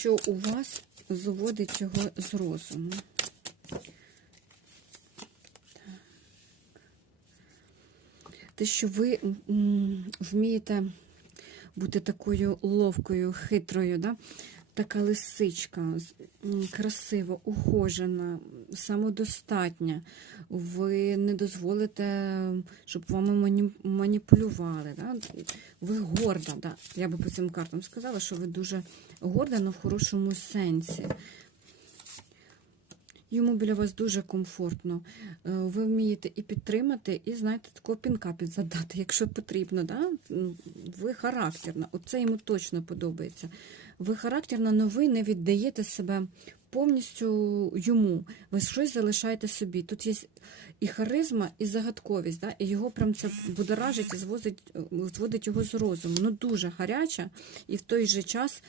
що у вас зводить його з розуму. Те, що ви вмієте бути такою ловкою, хитрою, да? така лисичка, красива, ухожена, самодостатня. Ви не дозволите, щоб вами маніпулювали. Да? Ви горда. Да? Я би по цим картам сказала, що ви дуже горда, але в хорошому сенсі. Йому біля вас дуже комфортно. Е, Ви вмієте і підтримати, і знаєте, такого пінка підзадати, якщо потрібно. Да? Ви характерна. Оце йому точно подобається. Ви характерна, але ви не віддаєте себе повністю йому. Ви щось залишаєте собі. Тут є і харизма, і загадковість. Да? І його прям це будоражить і зводить, зводить його з розуму. Ну дуже гаряча, і в той же час